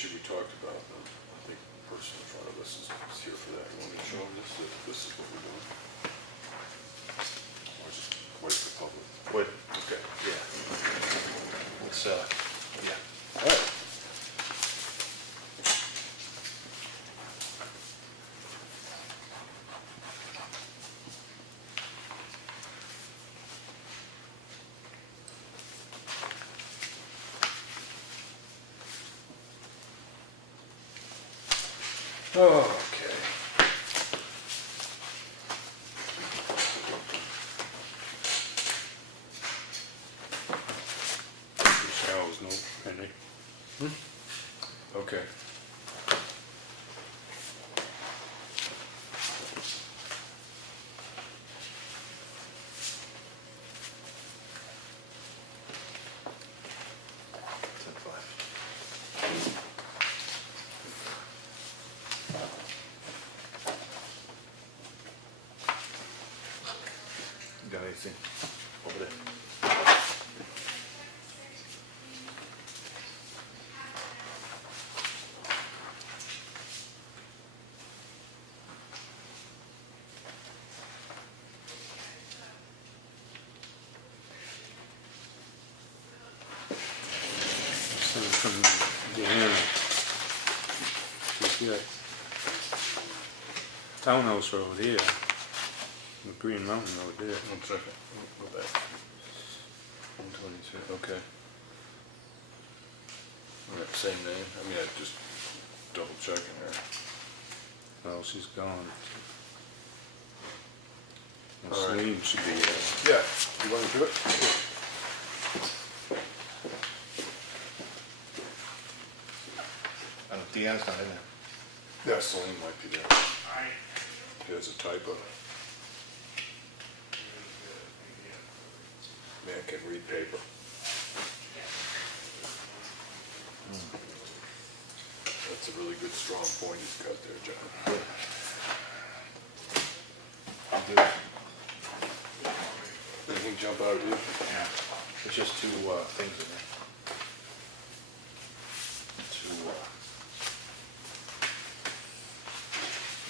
issue we talked about, I think the person in front of us is here for that. You want me to show them this, if this is what we're doing? Or just wait for the public? Wait, Okay. yeah. It's, yeah. All right. Okay. Cheryl's no pending. Okay. It's at 5. You got anything over there? Something from Deanna. She's got townhouse over there, the Green Mountain over there. 1 second. Go back. 122, okay. All right, same name. I mean, I just double checking here. Well, she's gone. All right. Celine should be, Yeah, you want to do it? Deanne's not in there. yeah, Celine might be there. There's a typo. Man can read paper. That's a really good, strong point he's got there, John. Anything jump out at you? Yeah. There's just 2 things in there. 2,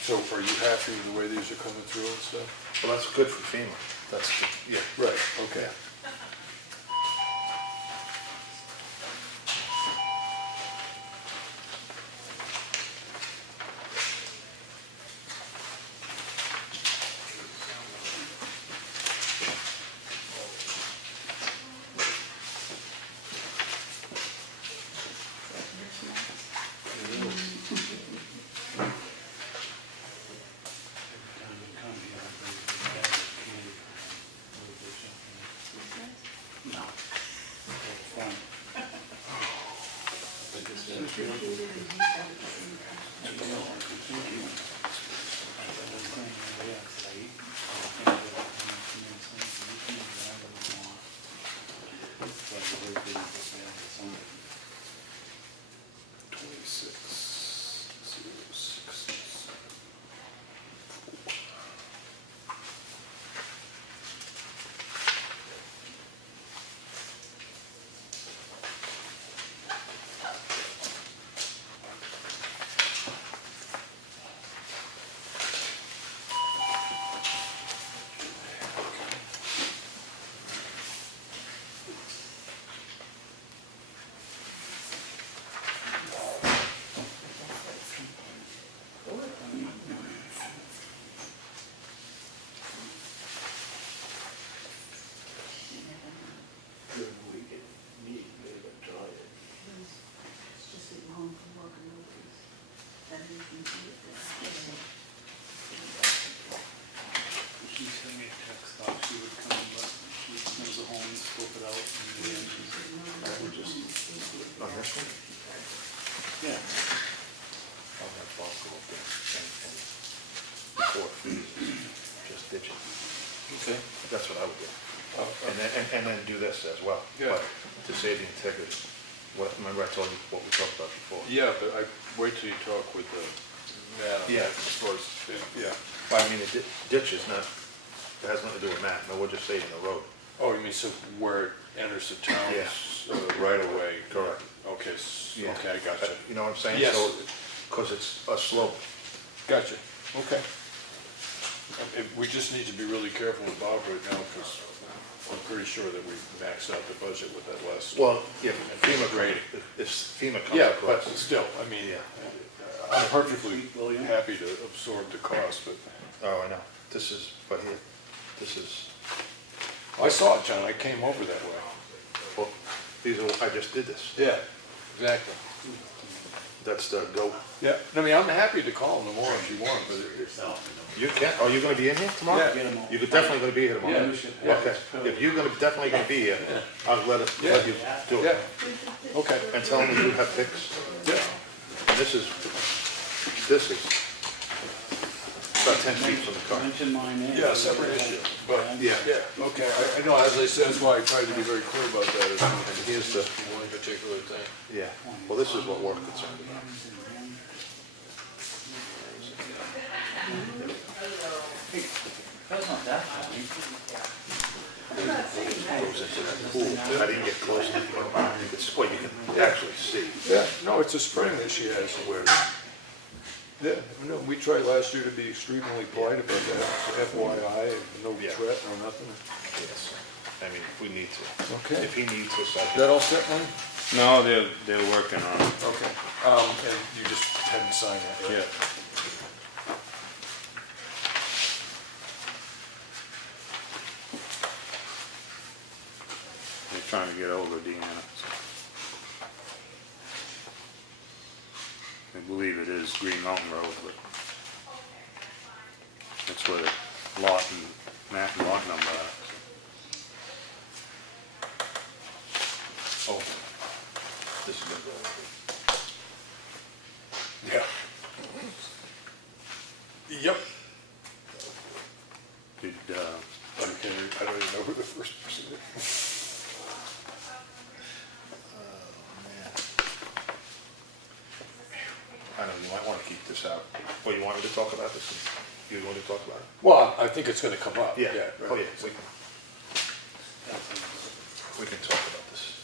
So are you happy with the way these are coming through and stuff? well, that's good for FEMA. That's, yeah. Right, okay. Okay. That's what I would do. And then do this as well. Yeah. But to save the integrity. Remember I told you what we talked about before? Yeah, but I wait till you talk with the man on Yeah. that as far as, yeah. Well, I mean, the ditch is not, it has nothing to do with Matt, no, we're just saving the road. Oh, you mean so where it enters the town's Yeah. right away? Correct. Okay, Yeah. okay, I gotcha. You know what I'm saying? Yes. So, because it's a slope. Gotcha, okay. We just need to be really careful with Bob right now, because I'm pretty sure that we maxed out the budget with that last. Well, yeah, FEMA grading. if FEMA comes Yeah, but across. still, I mean, Yeah. I'm perfectly happy to absorb the cost, but Oh, I know. This is, but here, this is, I saw it, John, I came over that way. well, these are, I just did this. Yeah, exactly. That's the go. Yeah, I mean, I'm happy to call in the morning if you want, but You can, are you gonna be in here tomorrow? Yeah. You're definitely gonna be here tomorrow? Yeah. Okay, if you're definitely gonna be here, I'll let you do yeah, it. okay, And tell me you have pics. yeah. And this is about 10 feet from the car. Mention my name. Yeah, separate issue, but, Yeah. yeah, okay, I know, as I said, that's why I tried to be very clear about that, is Here's the, one particular thing. yeah, well, this is what we're concerned about. That's not that funny. Goes into that pool. I didn't get close enough. It's what you can actually see. Yeah, no, it's a spring that she has to wear. Yeah, no, we tried last year to be extremely polite about that, FYI, no Yeah. threat, no nothing. Yes. I mean, if we need to. Okay. If he needs us, I Is can. that all set, Lynn? No, they're working on it. Okay, and you just hadn't signed that yet? Yeah. They're trying to get hold of Deanna. So. I believe it is Green Mountain Road, but that's where the lot and map and lot number are. Oh, this is gonna go. Yeah. Yep. Did, I don't even know who the first person is. I know, you might want to keep this out. Well, you want me to talk about this? You want to talk about it? Well, I think it's gonna come up. Yeah. right. Oh, yeah, we can talk about this.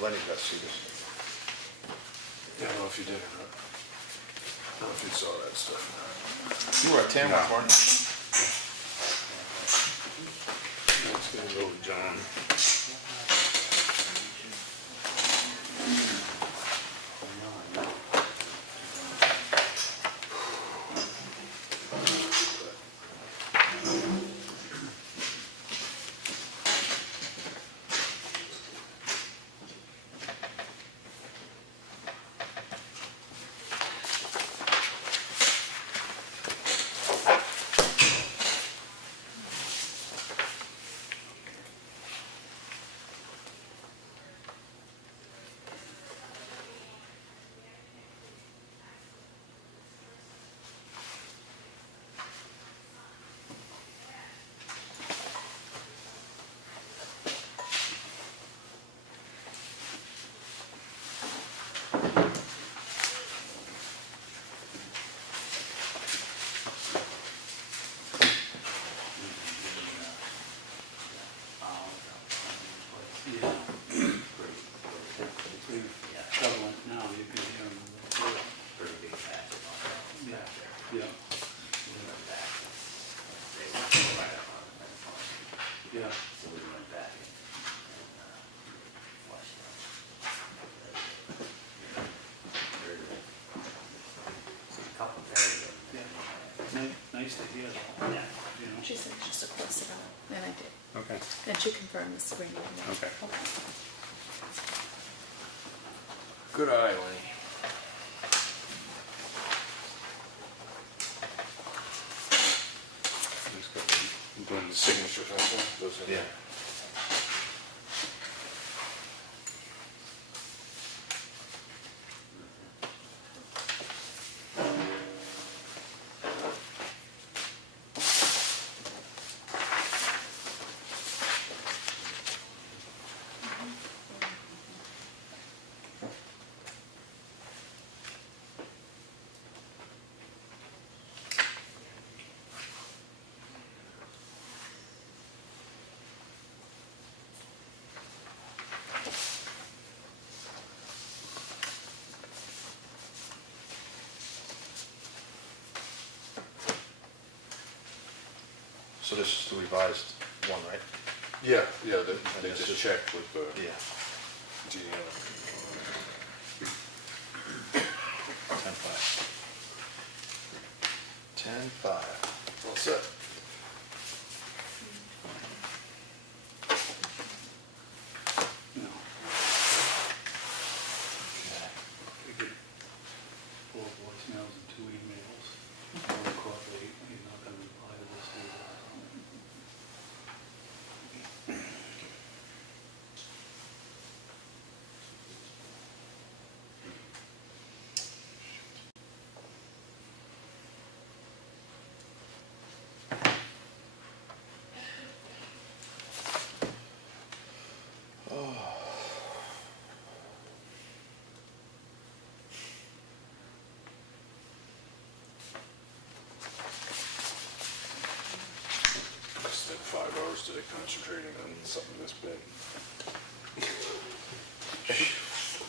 Lenny got to see this. I don't know if you did or not. I don't know if you saw that stuff. You were at Tamworth, weren't you? It's gonna go with John. Prevalent now, you can hear them. Yeah, yeah. Yeah. Nice to hear that. Yeah. You know. She said just to close it out, and I did. Okay. And she confirmed the screening. Okay. Good eye, Lenny. I'm doing the Signature, that's one, those in Yeah. there. So this is the revised one, right? Yeah, they this just is- checked with Yeah. GM. 10-5. 10-5. All set. No. Okay. We get 4 voicemails and 2 emails. One caught late, he's not gonna reply to this either. I spent 5 hours today concentrating on something this big.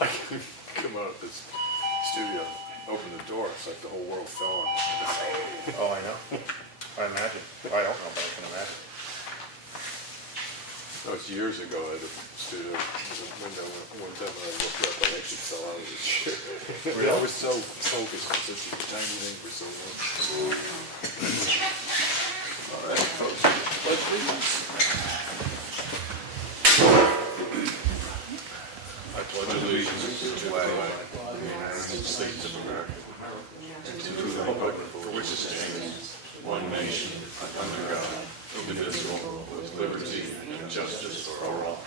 I can come out of this studio, open the door, it's like the whole world fell on me. Oh, I know. I imagine. I don't know, but I can imagine. That was years ago at the studio, there's a window, one time when I looked up, I actually fell out of the chair. I was so focused on such a tiny thing for so long. All right, folks, pledge allegiance. I pledge allegiance to the flag of the United States of America, and to the republic for which it stands, one nation, under God, indivisible, with liberty and justice for all.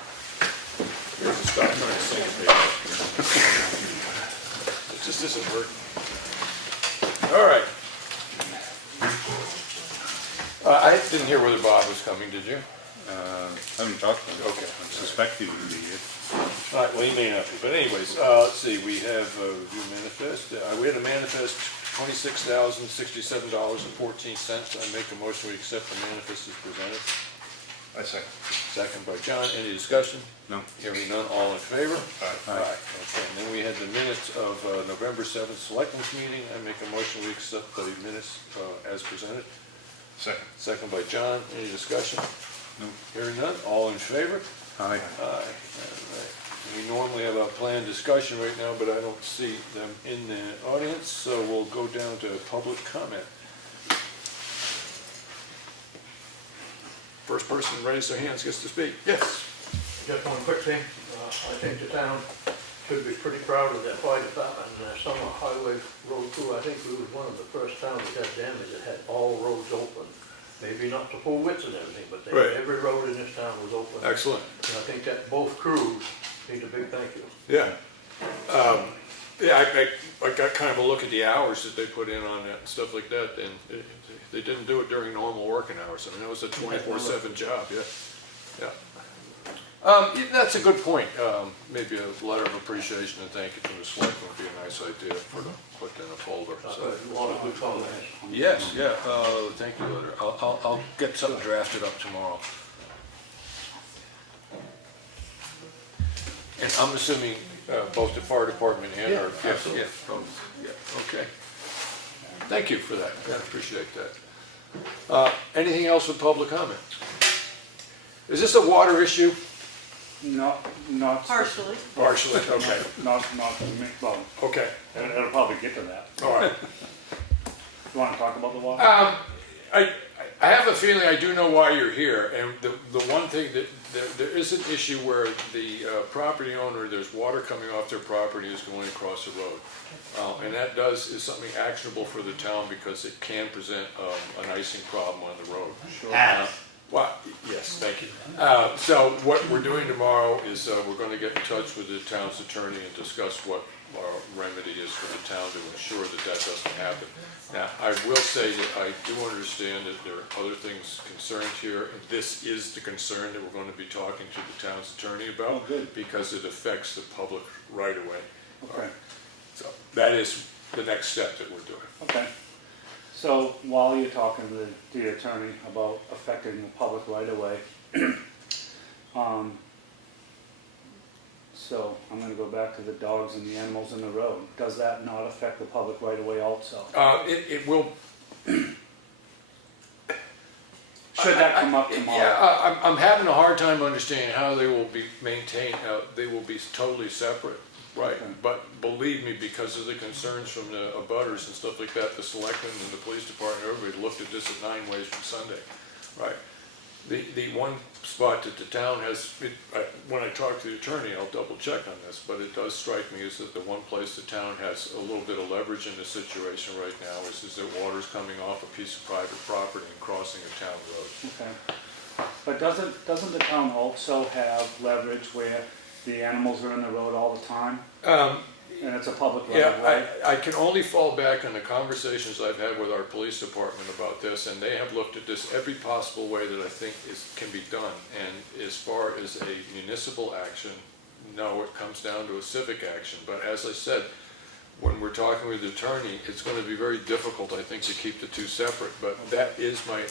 Here's the stop trying to sing it, baby. It just isn't working. All right. I didn't hear whether Bob was coming, did you? Haven't talked to him. Okay. I suspect he would be here. All right, well, he may not be, but anyways, let's see, we have a review manifest. We had a manifest, $26,067.14. I make a motion, we accept the manifest as presented. I second. Second by John, any discussion? No? Hearing none, all in favor? Aye. Okay, and then we had the minutes of November 7th Selectmen's meeting. I make a motion, we accept the minutes as presented. Second. Second by John, any discussion? No? Hearing none, all in favor? Aye. Aye. All right. We normally have a planned discussion right now, but I don't see them in the audience, so we'll go down to public comment. First person who raised their hands gets to speak. Yes. Just one quick thing, I think the town should be pretty proud of their fire department and their summer highway road crew. I think we was one of the first towns that had damage that had all roads open. Maybe not to full widths and everything, but Right. every road in this town was open. Excellent. And I think that both crews need a big thank you. Yeah. Yeah, I got kind of a look at the hours that they put in on that and stuff like that, and they didn't do it during normal working hours. I mean, that was a 24/7 job, yeah. Yeah. Yeah, that's a good point. Maybe a letter of appreciation and thank you from the selectmen would be a nice idea for to put in a folder, so. A lot of good comments. Yes, yeah, thank you, letter. I'll get something drafted up tomorrow. And I'm assuming both the fire department and our. Yeah, absolutely. Yeah, both. Yeah, okay. Thank you for that, I appreciate that. Anything else with public comment? Is this a water issue? Not. Partially. Partially, okay, Not, well, okay, it'll probably get to that. all right. You wanna talk about the water? I have a feeling I do know why you're here, and the one thing that, there is an issue where the property owner, there's water coming off their property is going across the road. And that is something actionable for the town because it can present an icing problem on the road. Well, yes, thank you. So what we're doing tomorrow is we're going to get in touch with the town's attorney and discuss what our remedy is for the town to ensure that that doesn't happen. Now, I will say that I do understand that there are other things concerned here, and this is the concern that we're going to be talking to the town's attorney about. Oh, good. Because it affects the public right away. Okay, So that is the next step that we're doing. okay. So while you're talking to the attorney about affecting the public right away, so I'm gonna go back to the dogs and the animals in the road. Does that not affect the public right away also? It will, should that come up tomorrow. Yeah, I'm having a hard time understanding how they will be maintained, they will be totally separate, right? Okay. But believe me, because of the concerns from the abutters and stuff like that, the selectmen and the police department, everybody looked at this at 9 ways from Sunday, right? The one spot that the town has, when I talk to the attorney, I'll double check on this, but it does strike me as that the one place the town has a little bit of leverage in the situation right now is that water's coming off a piece of private property and crossing a town road. Okay. But doesn't the town also have leverage where the animals are in the road all the time? And it's a public right of way? Yeah, I can only fall back on the conversations I've had with our police department about this, and they have looked at this every possible way that I think can be done. And as far as a municipal action, no, it comes down to a civic action. But as I said, when we're talking with the attorney, it's going to be very difficult, I think, to keep the two separate. But that is my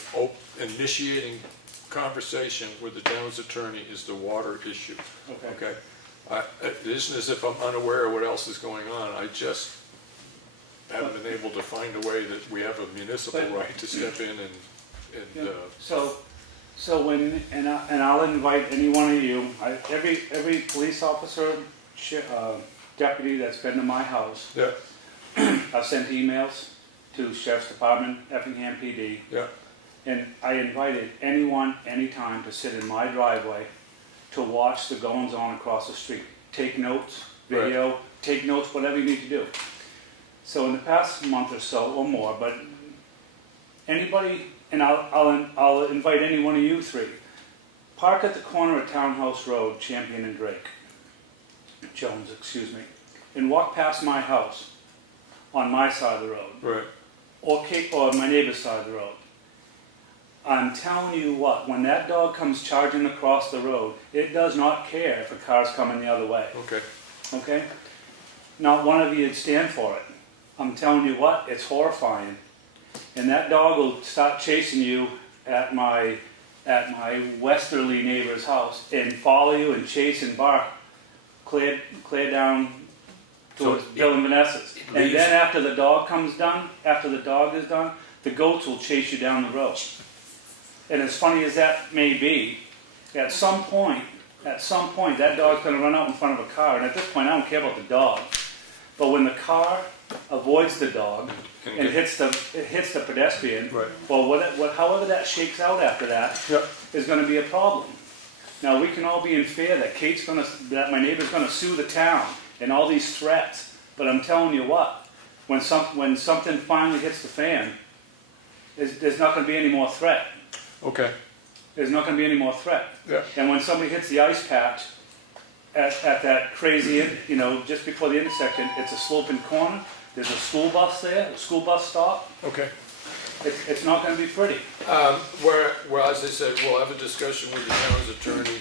initiating conversation with the town's attorney is the water issue. Okay? It isn't as if I'm unaware of what else is going on. I just haven't been able to find a way that we have a municipal right to step in and So when, and I'll invite any one of you, every police officer, deputy that's been to my house, yeah, I've sent emails to Sheriff's Department, Effingham PD, yeah, and I invited anyone, anytime to sit in my driveway to watch the goings on across the street. Take notes, video, take notes, whatever you need to do. So in the past month or so, or more, but anybody, and I'll invite any one of you three, park at the corner of Townhouse Road, Champion and Jones, excuse me, and walk past my house on my side of the road, right. or my neighbor's side of the road. I'm telling you what, when that dog comes charging across the road, it does not care if a car's coming the other way, Okay. okay? Not one of you would stand for it. I'm telling you what, it's horrifying. And that dog will start chasing you at my westerly neighbor's house and follow you and chase and bark clear down towards Bill and Vanessa's. And then after the dog is done, the goats will chase you down the road. And as funny as that may be, at some point, that dog's going to run out in front of a car. And at this point, I don't care about the dog. But when the car avoids the dog and hits the pedestrian, Right. well, however that shakes out after that is going to be a problem. Now we can all be in fear that my neighbor's going to sue the town and all these threats. But I'm telling you what, when something finally hits the fan, there's not going to be any more threat. Okay. There's not going to be any more threat. Yeah. And when somebody hits the ice patch at that crazy, just before the intersection, it's a sloping corner. There's a school bus there, a school bus stop. Okay. It's not going to be pretty. Well, as I said, we'll have a discussion with the town's attorney.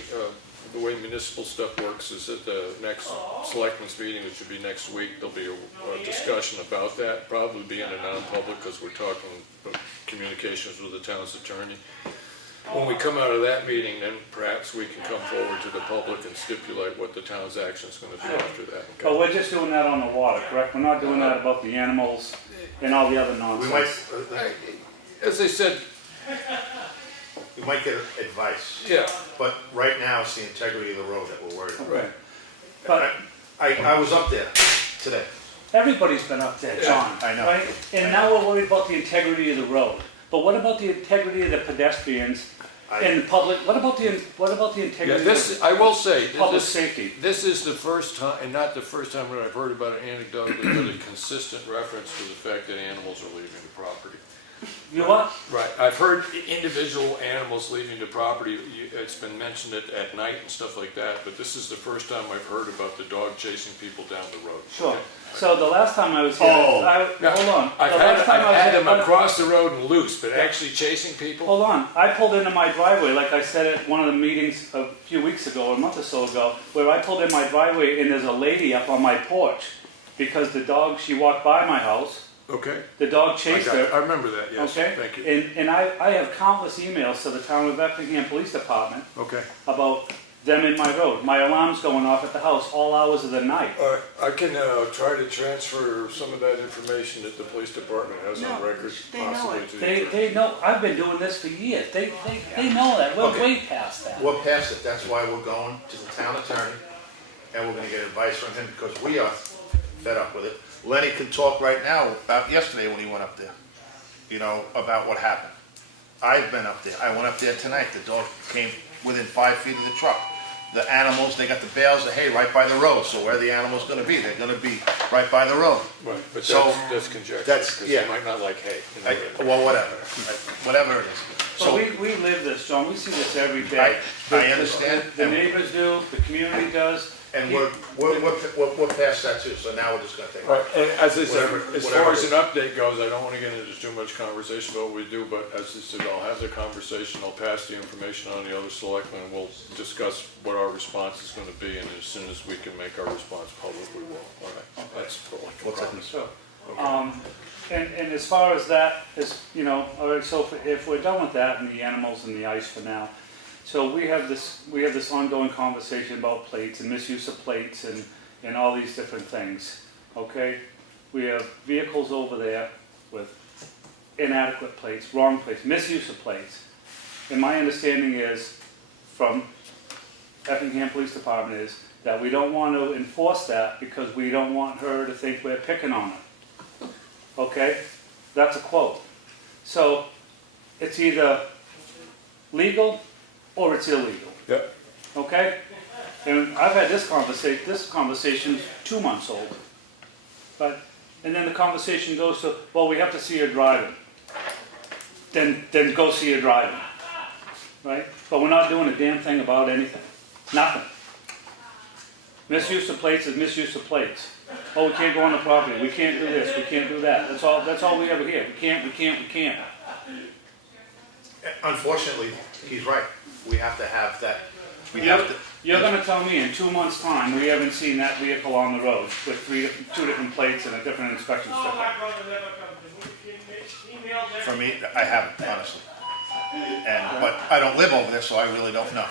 The way municipal stuff works is at the next selectmen's meeting, which will be next week, there'll be a discussion about that, probably be in a non-public because we're talking communications with the town's attorney. When we come out of that meeting, then perhaps we can come forward to the public and stipulate what the town's action is going to be after that. Okay? But we're just doing that on the water, correct? We're not doing that about the animals and all the other nonsense. As I said, We might get advice, yeah, but right now it's the integrity of the road that we're worried about. Okay. But I was up there today. everybody's been up there, John. I know. Right? And now we're worried about the integrity of the road. But what about the integrity of the pedestrians and the public? What about the yeah. integrity This of I will say, public safety? this is the first time, and not the first time that I've heard about an anecdote, but a consistent reference to the fact that animals are leaving the property. You what? Right, I've heard individual animals leaving the property, it's been mentioned at night and stuff like that, but this is the first time I've heard about the dog chasing people down the road. Sure. Okay? So the last time I was here, Now, hold on. I've had them across the road and loose, but actually chasing people? Hold on. I pulled into my driveway, like I said at one of the meetings a few weeks ago, or a month or so ago, where I pulled in my driveway and there's a lady up on my porch because the dog, she walked by my house. Okay. The dog chased her. I remember that, yes, Okay. thank you. And I have countless emails to the town of Effingham Police Department Okay, about them in my road. My alarm's going off at the house all hours of the night. All right, I can try to transfer some of that information that the police department has on No, record, they know possibly it. to the They, attorney. they know, I've been doing this for years. They know that. We're Okay. way past that. We're past it, that's why we're going to the town attorney, and we're gonna get advice from him, because we are fed up with it. Lenny can talk right now about yesterday when he went up there, you know, about what happened. I've been up there, I went up there tonight, the dog came within 5 feet of the truck. The animals, they got the bales of hay right by the road, so where are the animals gonna be? They're gonna be right by the road. Right, but So, that's conjecture, that's- because yeah. they might not like hay. you know. Well, whatever, whatever it is. So So, we live this, John. We see this every day. I understand. The neighbors do, the community does. and we're past that too, so now we're just gonna take. Right, and as I said, Whatever- as whatever far it as is. an update goes, I don't wanna get into too much conversation about what we do, but as I said, I'll have the conversation, I'll pass the information on to the other selectmen, and we'll discuss what our response is gonna be, and as soon as we can make our response public, we will. All right, that's all I can What's that? promise. So, and as far as that is, you know, all right, so if we're done with that and the animals and the ice for now, so we have this ongoing conversation about plates and misuse of plates and all these different things, okay? We have vehicles over there with inadequate plates, wrong plates, misuse of plates. And my understanding is, from Effingham Police Department, is that we don't want to enforce that because we don't want her to think we're picking on her. Okay? That's a quote. So, it's either legal or it's illegal. Yep, Okay? And I've had this conversation's 2 months old. But, and then the conversation goes to, well, we have to see her driving. Then go see her driving. Right? But we're not doing a damn thing about anything. Nothing. Misuse of plates is misuse of plates. Oh, we can't go on the property, we can't do this, we can't do that. That's all we ever hear. We can't. Unfortunately, he's right, we have to have that, we have to. You're gonna tell me in 2 months' time, we haven't seen that vehicle on the road with two different plates and a different inspection sticker? For me, I haven't, honestly. But I don't live over there, so I really don't know,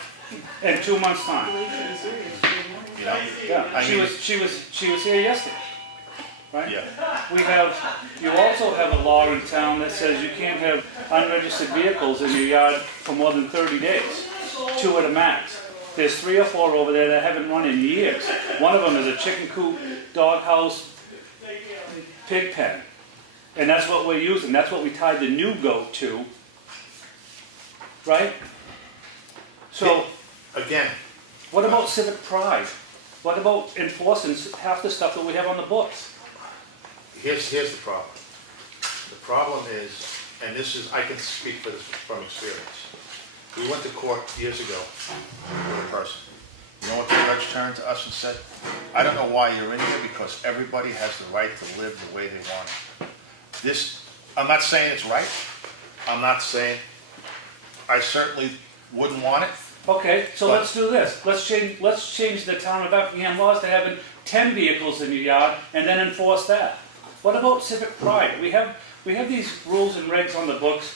In 2 months' time. you know? Yeah, I mean- she was here yesterday, right? Yeah, You also have a law in town that says you can't have unregistered vehicles in your yard for more than 30 days, 2 at a max. There's 3 or 4 over there that haven't run in years. One of them is a chicken coop, dog house, pig pen. And that's what we're using, that's what we tied the new goat to, right? So, again, what about civic pride? What about enforcing half the stuff that we have on the books? here's the problem. The problem is, and this is, I can speak for this from experience. We went to court years ago with a person. You know what the judge turned to us and said? I don't know why you're in here, because everybody has the right to live the way they want it. This, I'm not saying it's right. I'm not saying, I certainly wouldn't want it. Okay, so But- let's do this. Let's change the town of Effingham laws to having 10 vehicles in your yard and then enforce that. What about civic pride? We have these rules and regs on the books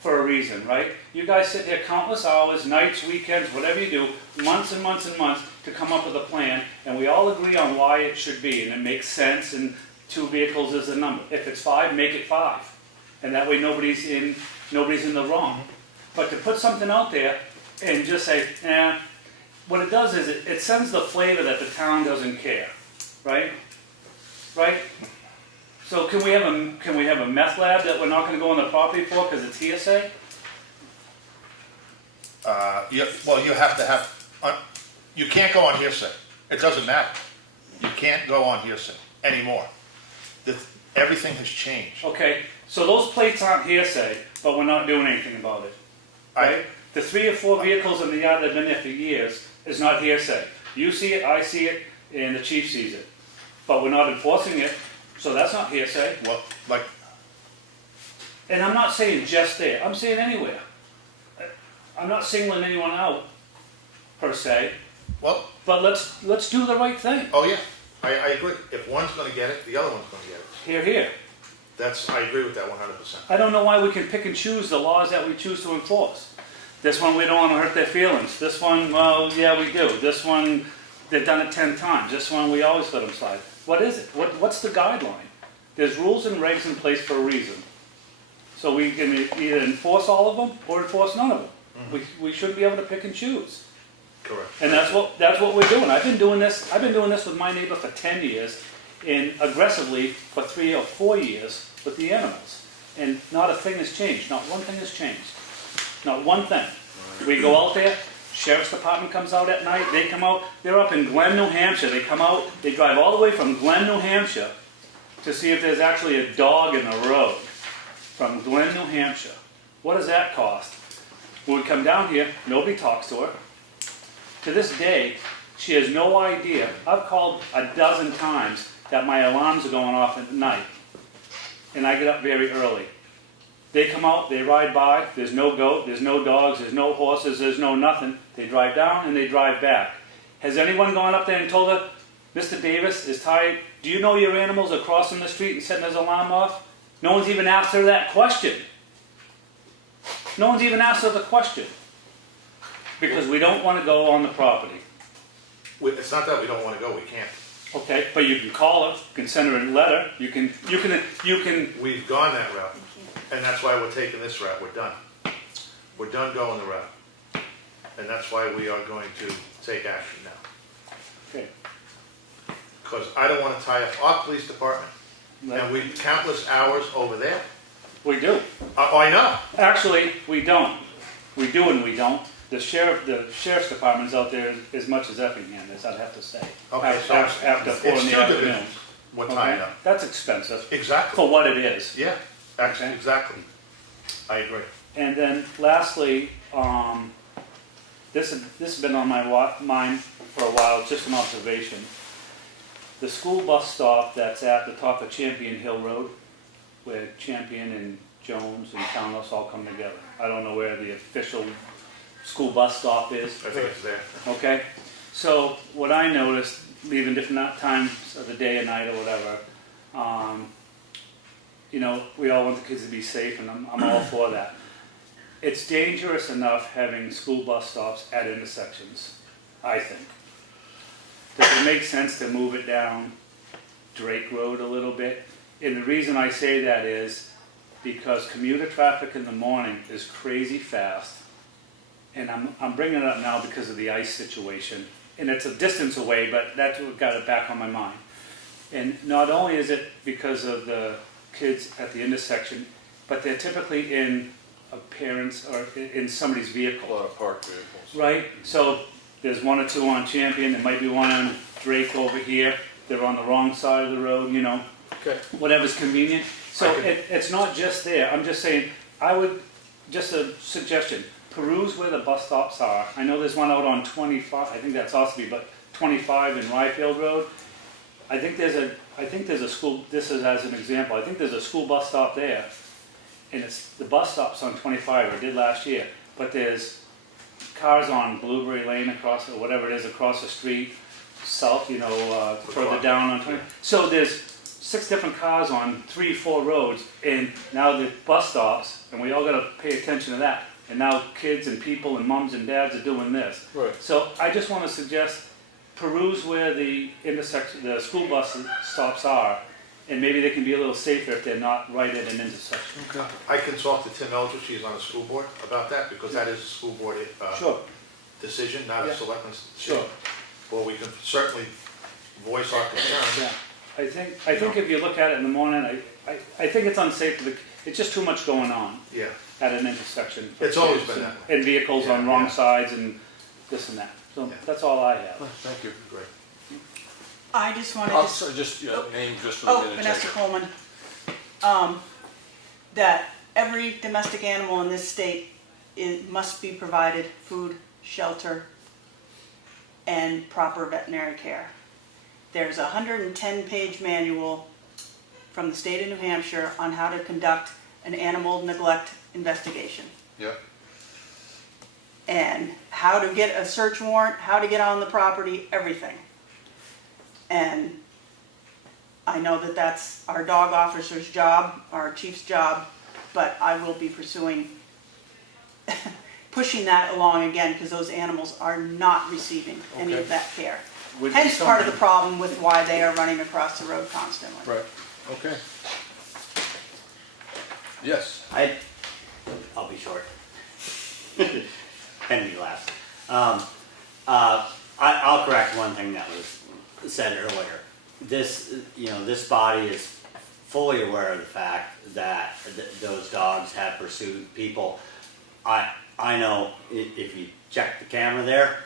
for a reason, right? You guys sit here countless hours, nights, weekends, whatever you do, months and months and months to come up with a plan, and we all agree on why it should be, and it makes sense, and 2 vehicles is the number. If it's 5, make it 5. And that way nobody's in the wrong. But to put something out there and just say, what it does is it sends the flavor that the town doesn't care, right? Right? So can we have a meth lab that we're not gonna go on the property for because it's hearsay? Well, you have to have, you can't go on hearsay. It doesn't matter. You can't go on hearsay anymore. Everything has changed. Okay, so those plates aren't hearsay, but we're not doing anything about it, right? The 3 or 4 vehicles in the yard that have been there for years is not hearsay. You see it, I see it, and the chief sees it. But we're not enforcing it, so that's not hearsay. Well, like, And I'm not saying just there, I'm saying anywhere. I'm not singling anyone out, per se, well, but let's do the right thing. oh yeah, I agree. If one's gonna get it, the other one's gonna get it. Here, here. I agree with that 100%. I don't know why we can pick and choose the laws that we choose to enforce. This one, we don't want to hurt their feelings. This one, well, yeah, we do. This one, they've done it 10 times. This one, we always let them slide. What is it? What's the guideline? There's rules and regs in place for a reason. So we can either enforce all of them or enforce none of them. We shouldn't be able to pick and choose. Correct. And that's what we're doing. I've been doing this with my neighbor for 10 years and aggressively for 3 or 4 years with the animals. And not a thing has changed. Not one thing has changed. Not one thing. We go out there, Sheriff's Department comes out at night, they come out, they're up in Glen, New Hampshire. They come out, they drive all the way from Glen, New Hampshire to see if there's actually a dog in the road. From Glen, New Hampshire. What does that cost? When we come down here, nobody talks to her. To this day, she has no idea. I've called a dozen times that my alarms are going off at night. And I get up very early. They come out, they ride by, there's no goat, there's no dogs, there's no horses, there's no nothing. They drive down and they drive back. Has anyone gone up there and told her, Mr. Davis is tired, do you know your animals are crossing the street and setting his alarm off? No one's even asked her that question. No one's even asked her the question. Because we don't want to go on the property. It's not that we don't want to go, we can't. Okay, but you can call her, you can send her a letter, you can. We've gone that route, and that's why we're taking this route. We're done. We're done going the route, and that's why we are going to take action now. Okay. Because I don't want to tie up our police department, and we countless hours over there. We do. Oh, I know. Actually, we don't. We do and we don't. The sheriff's department's out there as much as Effingham is, I'd have to say. Okay, so After 4 in it's the 2 afternoon. divisions. We're tying up. That's expensive Exactly. for what it is. Yeah. Actually, Okay. exactly. I agree. And then lastly, this has been on my mind for a while, it's just an observation. The school bus stop that's at the top of Champion Hill Road, where Champion and Jones and Townhouse all come together. I don't know where the official school bus stop is. I think it's there. Okay, so what I noticed, leaving different times of the day and night or whatever, you know, we all want the kids to be safe, and I'm all for that. It's dangerous enough having school bus stops at intersections, I think. Does it make sense to move it down Drake Road a little bit? And the reason I say that is because commuter traffic in the morning is crazy fast. And I'm bringing it up now because of the ice situation. And it's a distance away, but that's what got it back on my mind. And not only is it because of the kids at the intersection, but they're typically in a parent's or in somebody's A vehicle. lot of parked vehicles. Right? So there's 1 or 2 on Champion, there might be 1 on Drake over here. They're on the wrong side of the road, you know, Okay. whatever's convenient. So I can- it's not just there. I'm just saying, I would, just a suggestion, peruse where the bus stops are. I know there's one out on 25, I think that's Ossipee, but 25 in Ryfield Road. I think there's a school, this is as an example, I think there's a school bus stop there. And it's, the bus stop's on 25, or did last year, but there's cars on Blueberry Lane across, or whatever it is, across the street, south, you know, further down on 20. So there's 6 different cars on 3, 4 roads, and now the bus stops, and we all gotta pay attention to that. And now kids and people and moms and dads are doing this. Right. So I just wanna suggest, peruse where the intersection, the school bus stops are, and maybe they can be a little safer if they're not right at an intersection. I can talk to Tim Eldridge, he's on the school board, about that, because that is a school board Sure, decision, not a Yeah. selectman's decision. sure, Well, we can certainly voice our concerns. yeah. I think if you look at it in the morning, I think it's unsafe, it's just too much going on Yeah. at an intersection. for It's always kids been and- that way. And vehicles on Yeah, wrong yeah. sides and this and that. So Yeah. that's all I have. Thank you. Great. I just wanted to, Also, just name just for the minute Vanessa taker. Coleman, that every domestic animal in this state must be provided food, shelter, and proper veterinary care. There's a 110-page manual from the state of New Hampshire on how to conduct an animal neglect investigation. Yep. And how to get a search warrant, how to get on the property, everything. And I know that that's our dog officer's job, our chief's job, but I will be pursuing pushing that along again, because those animals are not receiving any Okay. of that care. Would be Hence part of the something- problem with why they are running across the road constantly. Right, okay. Yes, I'll be short. Henry laughs. I'll correct one thing that was said earlier. This body is fully aware of the fact that those dogs have pursued people. I know if you check the camera there,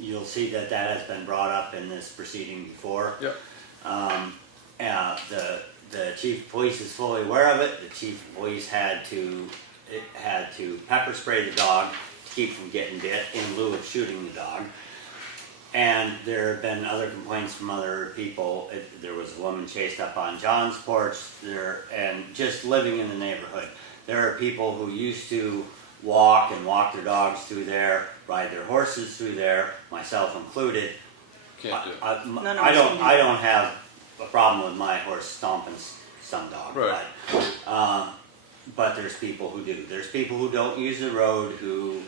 you'll see that has been brought up in this proceeding before. yep, The chief of police is fully aware of it. The chief of police had to pepper spray the dog to keep from getting bit in lieu of shooting the dog. And there have been other complaints from other people. There was a woman chased up on John's porch there, and just living in the neighborhood. There are people who used to walk their dogs through there, ride their horses through there, myself included. can't do it. None of I us don't. can do I that. don't have a problem with my horse stomping some dog. Right. But there's people who do. There's people who don't use the road, who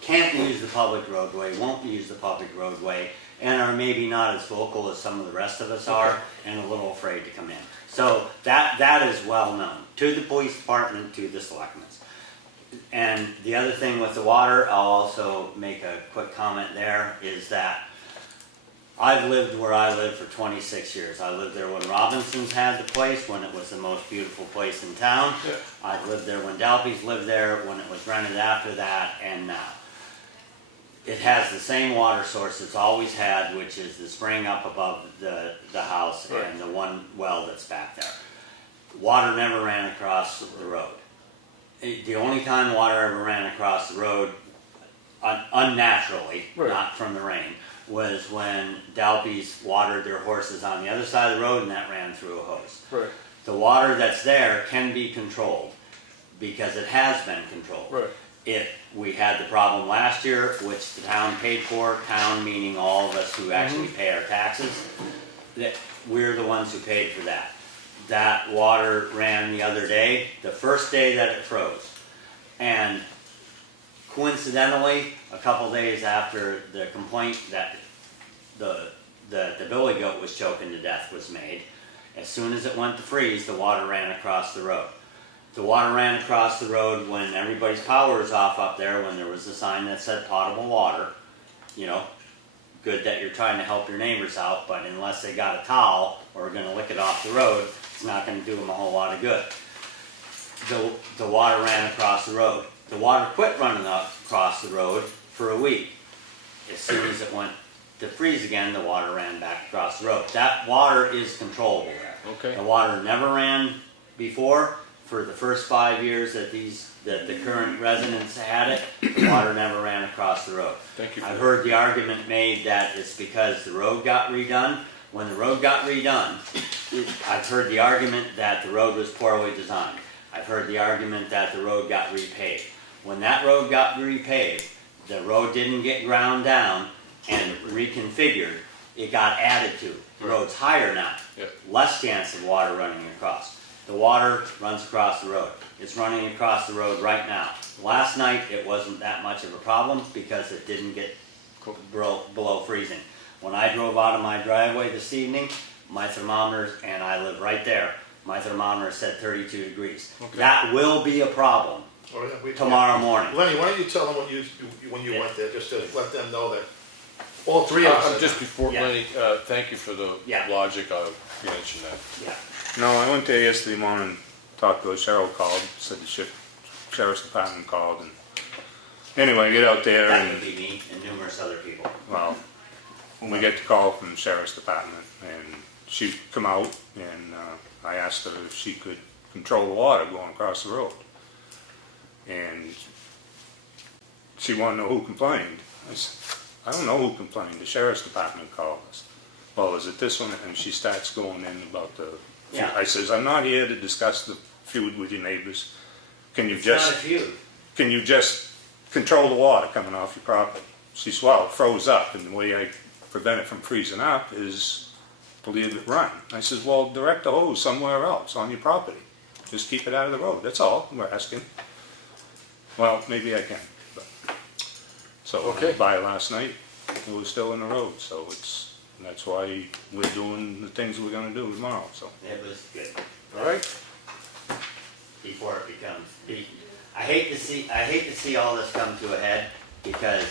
can't use the public roadway, won't use the public roadway, and are maybe not as vocal as some of the rest of us are, and a little afraid to come in. So that is well known to the police department, to the selectmen. And the other thing with the water, I'll also make a quick comment there, is that I've lived where I lived for 26 years. I lived there when Robinson's had the place, when it was the most beautiful place in town. Yeah. I've lived there when Dalby's lived there, when it was rented after that, and now. It has the same water source it's always had, which is the spring up above the house Right. and the one well that's back there. Water never ran across the road. The only time water ever ran across the road unnaturally, Right. not from the rain, was when Dalby's watered their horses on the other side of the road, and that ran through a hose. Right, The water that's there can be controlled, because it has been controlled. right, We had the problem last year, which the town paid for, town meaning all of us who actually pay our taxes, that we're the ones who paid for that. That water ran the other day, the first day that it froze. And coincidentally, a couple days after the complaint that the billy goat was choking to death was made, as soon as it went to freeze, the water ran across the road. The water ran across the road when everybody's power was off up there, when there was a sign that said potable water. Good that you're trying to help your neighbors out, but unless they got a towel or are gonna lick it off the road, it's not gonna do them a whole lot of good. The water ran across the road. The water quit running across the road for a week. As soon as it went to freeze again, the water ran back across the road. That water is controllable there. okay, The water never ran before. For the first 5 years that the current residents had it, the water never ran across the road. thank you for I've that. heard the argument made that it's because the road got redone. When the road got redone, I've heard the argument that the road was poorly designed. I've heard the argument that the road got repaved. When that road got repaved, the road didn't get ground down and reconfigured, it got added to. The road's higher now, Yep. less chance of water running across. The water runs across the road. It's running across the road right now. Last night, it wasn't that much of a problem because it didn't get below freezing. When I drove out of my driveway this evening, my thermometer, and I live right there, my thermometer said 32 degrees. Okay. That will be a problem Oh, yeah, tomorrow morning. Lenny, why don't you tell them when you went there, just to let them know that all three of us. Just before, Yeah. Lenny, thank you for the Yeah. logic, you mentioned that. Yeah. No, I went there yesterday morning, talked to Cheryle, called, said the sheriff's department called, and anyway, I get out there That and, would be me and numerous other people. well, when we get the call from the sheriff's department, and she come out, and I asked her if she could control the water going across the road. And she wanted to know who complained. I said, I don't know who complained, the sheriff's department called us. Well, is it this one? And she starts going in about the, Yeah. I says, I'm not here to discuss the feud with your neighbors. Can you It's not a just, feud. can you just control the water coming off your property? She says, well, it froze up, and the way I prevent it from freezing up is to leave it run. I says, well, direct the hose somewhere else on your property. Just keep it out of the road, that's all we're asking. Well, maybe I can, but So Okay. by last night, it was still in the road, so that's why we're doing the things we're gonna do tomorrow, so. It was good. All right, Before it becomes, I hate to see all this come to a head because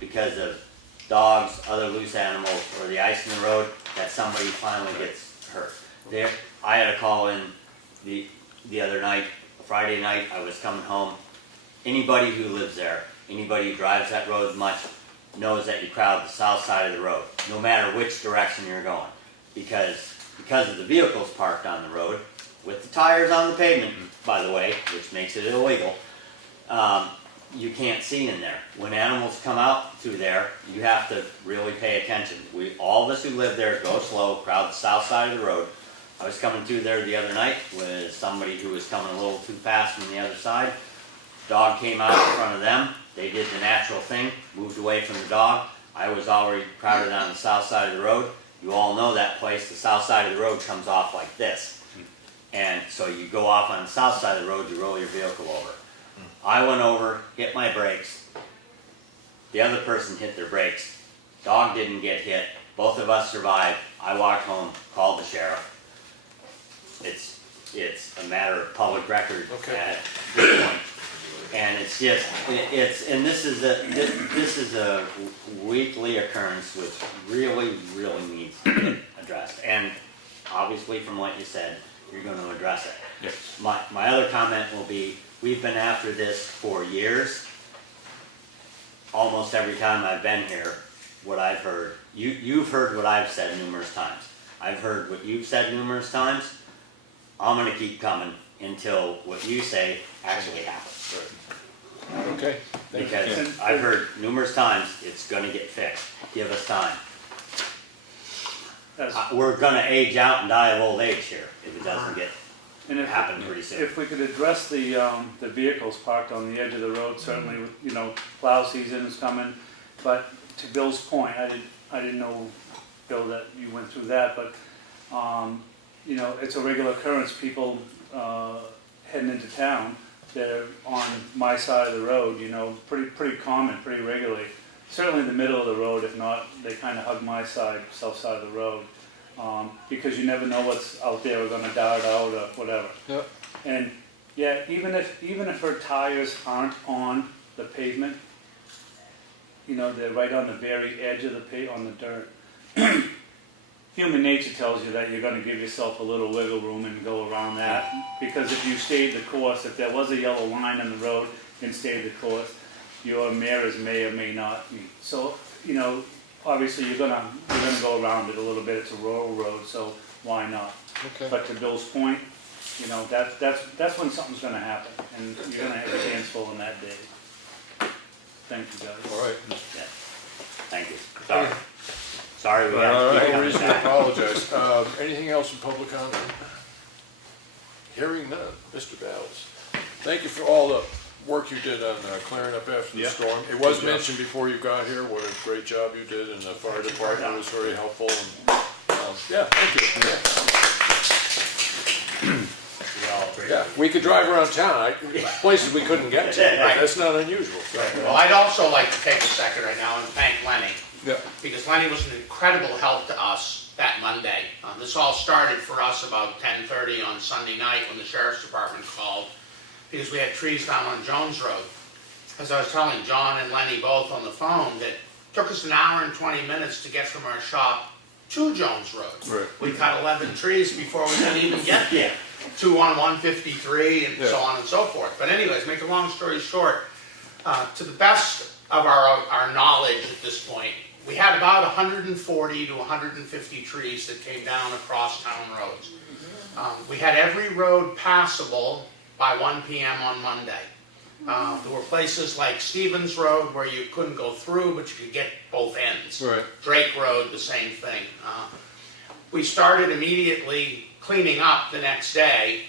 because of dogs, other loose animals, or the ice in the road, that somebody finally gets hurt. I had a call in the other night, Friday night, I was coming home. Anybody who lives there, anybody who drives that road much, knows that you crowd the south side of the road, no matter which direction you're going. Because of the vehicles parked on the road, with the tires on the pavement, by the way, which makes it illegal, you can't see in there. When animals come out through there, you have to really pay attention. All of us who live there go slow, crowd the south side of the road. I was coming through there the other night with somebody who was coming a little too fast from the other side. Dog came out in front of them. They did the natural thing, moved away from the dog. I was already crowded on the south side of the road. You all know that place. The south side of the road comes off like this. And so you go off on the south side of the road, you roll your vehicle over. I went over, hit my brakes. The other person hit their brakes. Dog didn't get hit. Both of us survived. I walked home, called the sheriff. It's a matter of public record at this point. And it's just, and this is a weekly occurrence which really needs to get addressed. And obviously from what you said, you're going to address it. Yes. My other comment will be, we've been after this for years. Almost every time I've been here, what I've heard, you've heard what I've said numerous times. I've heard what you've said numerous times. I'm going to keep coming until what you say actually happens. okay. Thank you. Because I've heard numerous times, it's going to get fixed. Give us time. We're going to age out and die of old age here if it doesn't get And happen pretty soon. if we could address the vehicles parked on the edge of the road, certainly, plow season is coming. But to Bill's point, I didn't know, Bill, that you went through that, but, it's a regular occurrence, people heading into town, they're on my side of the road, pretty common, pretty regularly. Certainly in the middle of the road, if not, they kind of hug my side, south side of the road. Because you never know what's out there, we're gonna dart out or whatever. Yep. And yeah, even if her tires aren't on the pavement, they're right on the very edge of on the dirt. Human nature tells you that you're gonna give yourself a little wiggle room and go around that. Because if you stayed the course, if there was a yellow line on the road and stayed the course, your mirrors may or may not meet. So, obviously you're gonna go around it a little bit. It's a rural road, so why not? Okay. But to Bill's point, that's when something's gonna happen, and you're gonna have your hands full in that day. Thank you, guys. All right. Yeah. Thank you. Sorry we had All to right, keep no coming reason to back. apologize. Anything else in public comment? Hearing none. Mr. Bowles. Thank you for all the work you did on clearing up after the Yeah. storm. It was mentioned before you got here what a great job you did, and the fire department was very helpful. And, yeah, thank you. Yeah, we could drive around town, places we couldn't get to, but that's not unusual. Well, I'd also like to take a second right now and thank Lenny, Yeah. because Lenny was an incredible help to us that Monday. This all started for us about 10:30 on Sunday night when the sheriff's department called, because we had trees down on Jones Road. As I was telling John and Lenny both on the phone, that took us an hour and 20 minutes to get from our shop to Jones Road. Right. We cut 11 trees before we could even get there. 2 on 153 and so on and so forth. But anyways, make a long story short, to the best of our knowledge at this point, we had about 140 to 150 trees that came down across town roads. We had every road passable by 1 p.m. on Monday. There were places like Stevens Road where you couldn't go through, but you could get both ends. Right. Drake Road, the same thing. We started immediately cleaning up the next day,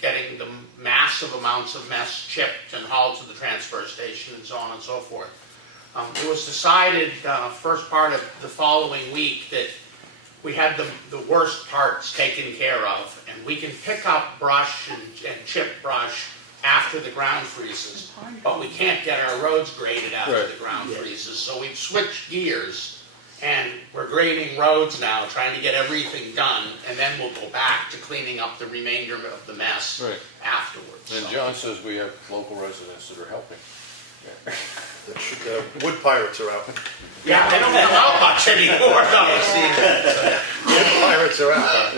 getting the massive amounts of mess chipped and hauled to the transfer station and so on and so forth. It was decided first part of the following week that we had the worst parts taken care of, and we can pick up brush and chip brush after the ground freezes, but we can't get our roads graded after Right. the ground freezes, so we've switched gears. And we're grading roads now, trying to get everything done, and then we'll go back to cleaning up the remainder of the mess Right. afterwards. And So- John says we have local residents that are helping. The wood pirates are out. Yeah, they don't come out much anymore, though, Steve. Wood pirates are out.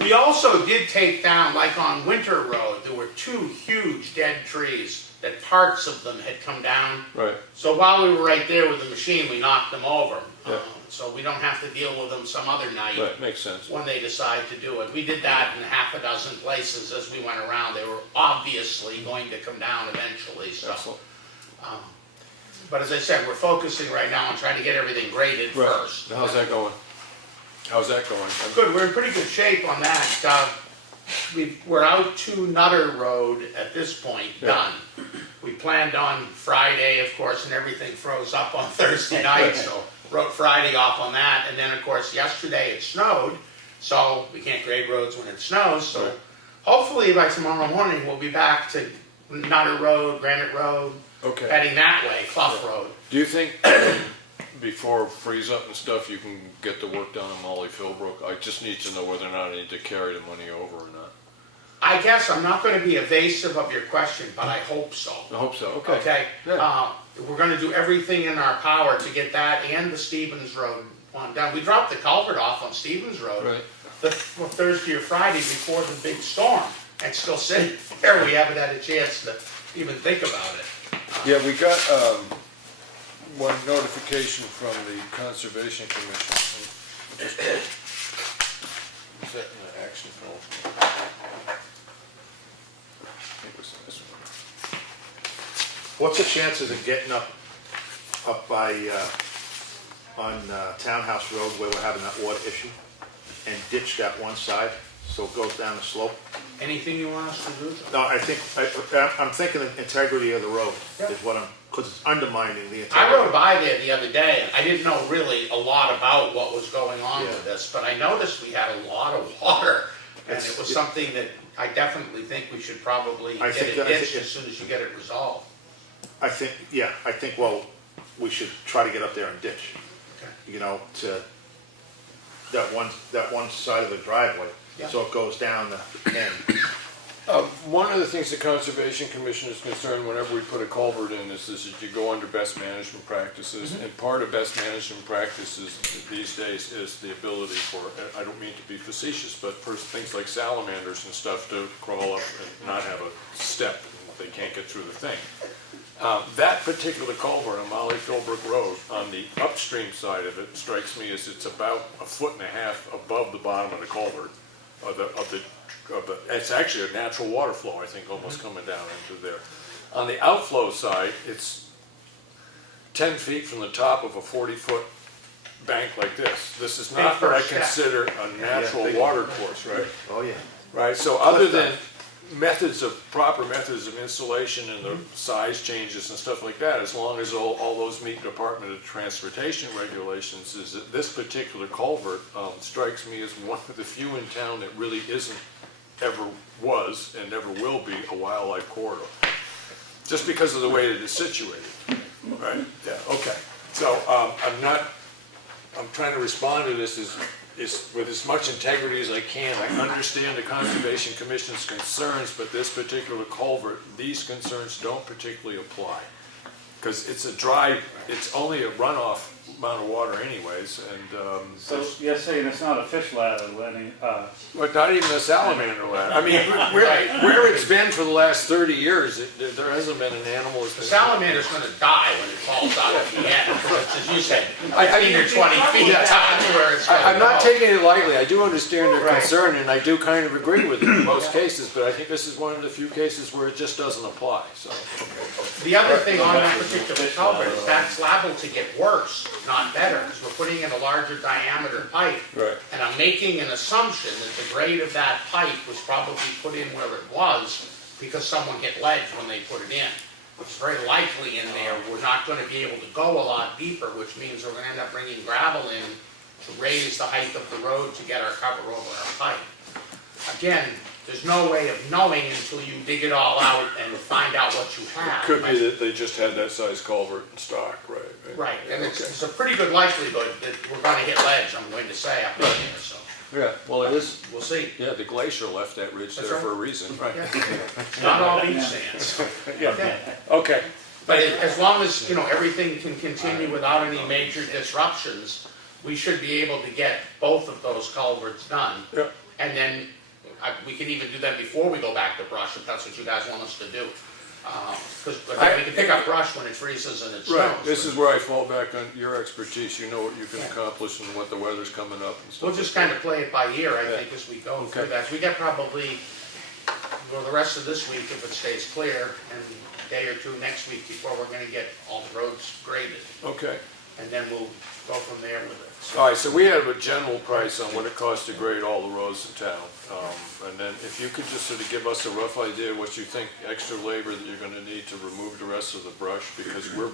We also did take down, like on Winter Road, there were 2 huge dead trees that parts of them had come down. Right. So while we were right there with the machine, we knocked them over. Yeah. So we don't have to deal with them some other night. Right, makes sense. When they decide to do it. We did that in half a dozen places as we went around. They were obviously going to come down eventually, so. Excellent. But as I said, we're focusing right now on trying to get everything graded Right. first. How's that going? How's that going? Good, we're in pretty good shape on that. We're out to Nutter Road at this point, Yeah. done. We planned on Friday, of course, and everything froze up on Thursday night, so wrote Friday off on that. And then, of course, yesterday it snowed, so we can't grade roads when it snows. So Right. hopefully by tomorrow morning, we'll be back to Nutter Road, Granite Road, Okay. heading that way, Clough Road. Do you think before freeze up and stuff, you can get the work done on Molly Philbrook? I just need to know whether or not I need to carry the money over or not. I guess I'm not gonna be evasive of your question, but I hope so. I hope so, okay. Okay, Yeah. we're gonna do everything in our power to get that and the Stevens Road one done. We dropped the culvert off on Stevens Road Right. the Thursday or Friday before the big storm, and still sitting there, we haven't had a chance to even think about it. Yeah, we got, one notification from the Conservation Commission. Is that in the action film? I think it was this one. What's the chances of getting up by, on Townhouse Road where we're having that water issue and ditch that one side so it goes down the slope? Anything you want us to do? No, I'm thinking the integrity of the road is what because it's undermining the integrity. I rode by there the other day, and I didn't know really a lot about what was going on with this, but I noticed we had a lot of water, and it was something that I definitely think we should probably get it ditched as soon as you get it resolved. I think, well, we should try to get up there and ditch, you know, to that one side of the driveway, so it goes down the end. One of the things the Conservation Commission is concerned whenever we put a culvert in is that you go under best management practices. And part of best management practices these days is the ability for, I don't mean to be facetious, but for things like salamanders and stuff to crawl up and not have a step, and they can't get through the thing. That particular culvert on Molly Philbrook Road, on the upstream side of it, strikes me as it's about 1.5 feet above the bottom of the culvert, it's actually a natural water flow, I think, almost coming down into there. On the outflow side, it's 10 feet from the top of a 40-foot bank like this. This is not what I consider a natural water course, right? Oh, yeah. Right, so other than proper methods of installation and the size changes and stuff like that, as long as all those meet Department of Transportation regulations, is that this particular culvert strikes me as one of the few in town that really ever was and never will be a wildlife corridor. Just because of the way that it's situated, right? Yeah, okay. So I'm trying to respond to this is with as much integrity as I can. I understand the Conservation Commission's concerns, but this particular culvert, these concerns don't particularly apply. Because it's only a runoff amount of water anyways, and So you're saying it's not a fish ladder, Lenny? but not even a salamander ladder. I mean, where it's been for the last 30 years, there hasn't been an animal that's The been... salamander's gonna die when it falls out of the end, as you said, 15 I- or 20 feet, that's where it's gonna I'm not go. taking it lightly. I do understand their Right. concern, and I do kind of agree with it in most cases, but I think this is one of the few cases where it just doesn't apply, so. The other thing on that particular culvert is that's liable to get worse, not better, because we're putting in a larger diameter pipe. Right. And I'm making an assumption that the grade of that pipe was probably put in where it was because someone hit ledge when they put it in. It's very likely in there, we're not gonna be able to go a lot deeper, which means we're gonna end up bringing gravel in to raise the height of the road to get our cover over our pipe. Again, there's no way of knowing until you dig it all out and find out what you have. Could be that they just had that size culvert in stock, right? Right, and Okay. it's a pretty good likelihood that we're gonna hit ledge, I'm going to say, up in here, so, Yeah, well, it is, we'll see. yeah, the glacier left that ridge That's there right. for a reason, right? Yeah. It's not all beach sands. Yeah, okay. But as long as, you know, everything can continue without any major disruptions, we should be able to get both of those culverts done. Yeah. And then, we can even do that before we go back to brush, if that's what you guys want us to do. Because we can pick up brush when it freezes and it snows. Right, this is where I fall back on your expertise, you know what you can accomplish and what the weather's coming up and stuff. We'll just like kind of play it by ear, I think, as we go through Okay. that. We get probably, well, the rest of this week, if it stays clear, and a day or two next week before we're gonna get all the roads graded. that. Okay. And then we'll go from there with it. So- All right, so we have a general price on what it costs to grade all the roads in town. And then if you could just sort of give us a rough idea what you think extra labor that you're gonna need to remove the rest of the brush, because we're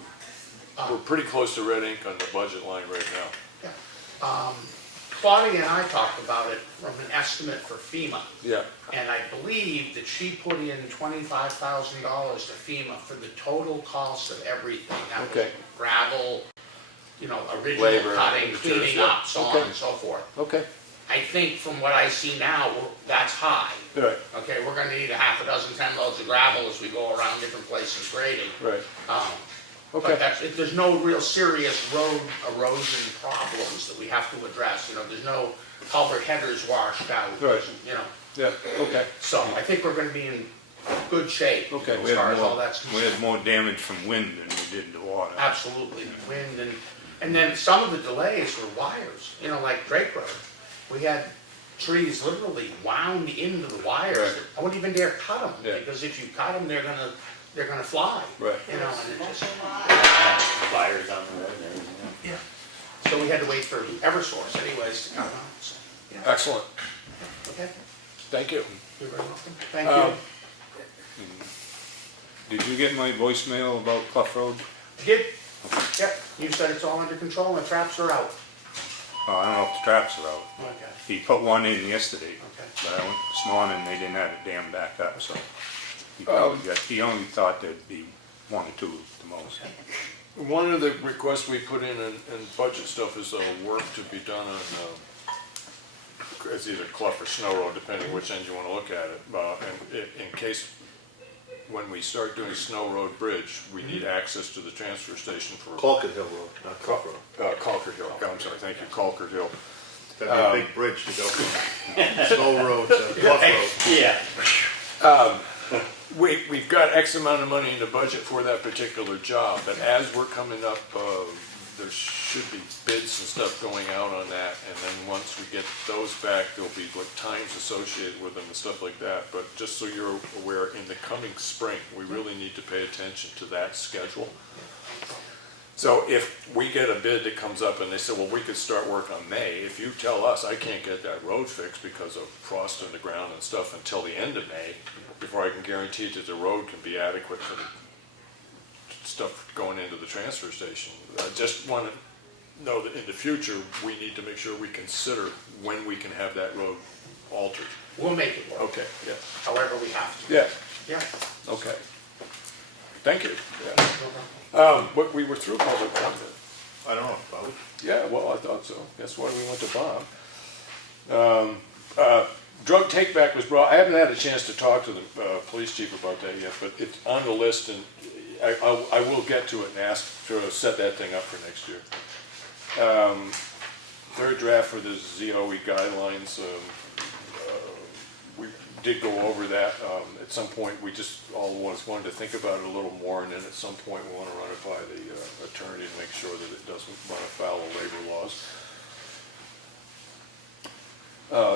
pretty close to red ink on the budget line right now. Yeah. Claudia and I talked about it from an estimate for FEMA. Yeah, And I believe that she put in $25,000 to FEMA for the total cost of everything. That was Okay. gravel, you know, original Labor, cutting, materials, cleaning yeah. up, so on Okay. and so forth. okay. I think from what I see now, that's high. Right, Okay, we're gonna need a half a dozen, 10 loads of gravel as we go around different places grading. right. But Okay. there's no real serious road erosion problems that we have to address, you know, there's no culvert headers washed out. Right. You know, Yeah, okay. so I think we're gonna be in good shape Okay. as far as all that's We concerned. had more damage from wind than we did the water. Absolutely, wind and then some of the delays were wires, you know, like Drake Road. We had trees literally wound into the wires. Right. I wouldn't even dare cut them, Yeah. because if you cut them, they're gonna fly. Right. You know, and it just, Fires on the road there. yeah. So we had to wait for Eversource anyways to come out, so, yeah, Excellent, okay. thank you. You're very welcome. Thank Um, you. Did you get my voicemail about Clough Road? Did, yeah, you said it's all under control and the traps are out. Oh, I don't know if the traps are out. Okay, He put one in yesterday, okay. but I went this morning, they didn't have it damn back up, so. He only thought there'd be one or two at the most. One of the requests we put in budget stuff is work to be done on, it's either Clough or Snow Road, depending which end you want to look at it. And in case, when we start doing Snow Road Bridge, we need access to the transfer station for. Colquitt Hill Road, not Clough Road. Colquitt Hill, I'm sorry, thank you, Colquitt Hill. That'd be a big bridge to go from Snow Road to Clough Road. Yeah. We've got X amount of money in the budget for that particular job, but as we're coming up, there should be bids and stuff going out on that, and then once we get those back, there'll be like times associated with them and stuff like that, but just so you're aware, in the coming spring, we really need to pay attention to that schedule. So if we get a bid that comes up and they say, well, we could start work on May, if you tell us I can't get that road fixed because of frost in the ground and stuff until the end of May, before I can guarantee that the road can be adequate for the stuff going into the transfer station. I just want to know that in the future, we need to make sure we consider when we can have that road altered. We'll make it work, Okay, yeah. however we have to. Yeah, Yeah. okay. Thank you. Yeah. No problem. But we were through public comment. I don't know, Bob. Yeah, well, I thought so. That's why we went to Bob. Drug take-back was brought, I haven't had a chance to talk to the police chief about that yet, but it's on the list, and I will get to it and ask to set that thing up for next year. Third draft for the ZOE guidelines, we did go over that. At some point, we just all wanted to think about it a little more, and then at some point, we want to run it by the attorney to make sure that it doesn't run afoul of labor laws.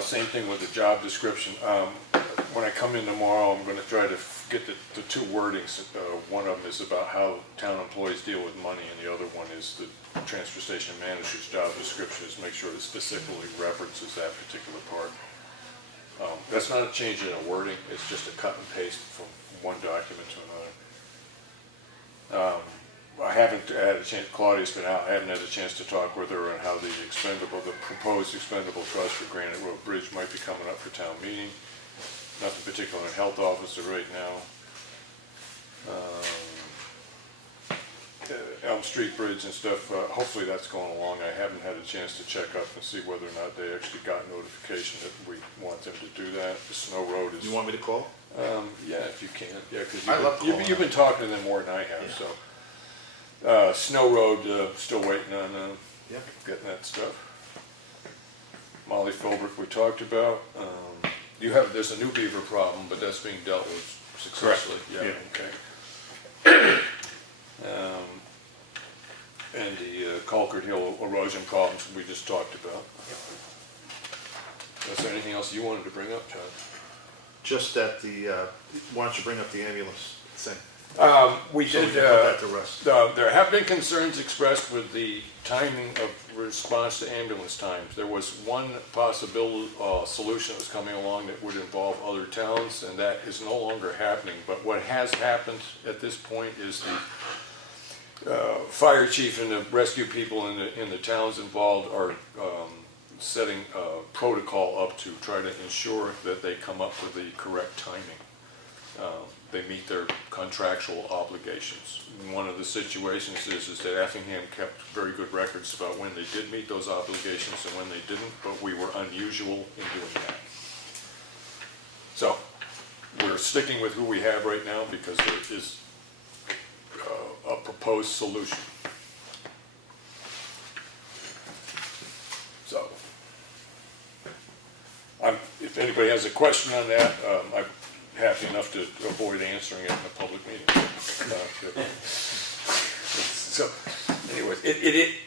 Same thing with the job description. When I come in tomorrow, I'm going to try to get the two wordings. One of them is about how town employees deal with money, and the other one is the transfer station manager's job description, is make sure it specifically references that particular part. That's not a change in a wording, it's just a cut and paste from one document to another. I haven't had a chance, Claudia's been out, I haven't had a chance to talk with her on how the proposed expendable trust for Granite Road Bridge might be coming up for town meeting. nothing particular on health officer right now. Elm Street Bridge and stuff, hopefully that's going along. I haven't had a chance to check up and see whether or not they actually got notification that we want them to do that. The Snow Road is. You want me to call? Yeah, if you can, yeah, because I love calling you've been talking to them more than I have, so. Snow Road, still waiting on, Yeah. getting that stuff. Molly Holbrook we talked about. There's a new beaver problem, but that's being dealt with successfully. Correct. Yeah, okay. And the Culkert Hill erosion problems we just talked about. Is there anything else you wanted to bring up, John? Just that why don't you bring up the ambulance thing? We So we did, can put that to rest. there have been concerns expressed with the timing of response to ambulance times. There was one possible solution that was coming along that would involve other towns, and that is no longer happening. But what has happened at this point is the fire chief and the rescue people in the towns involved are setting a protocol up to try to ensure that they come up with the correct timing. They meet their contractual obligations. One of the situations is that Effingham kept very good records about when they did meet those obligations and when they didn't, but we were unusual in doing that. So we're sticking with who we have right now because there is a proposed solution. So, if anybody has a question on that, I'm happy enough to avoid answering it in a public meeting. So, anyways, it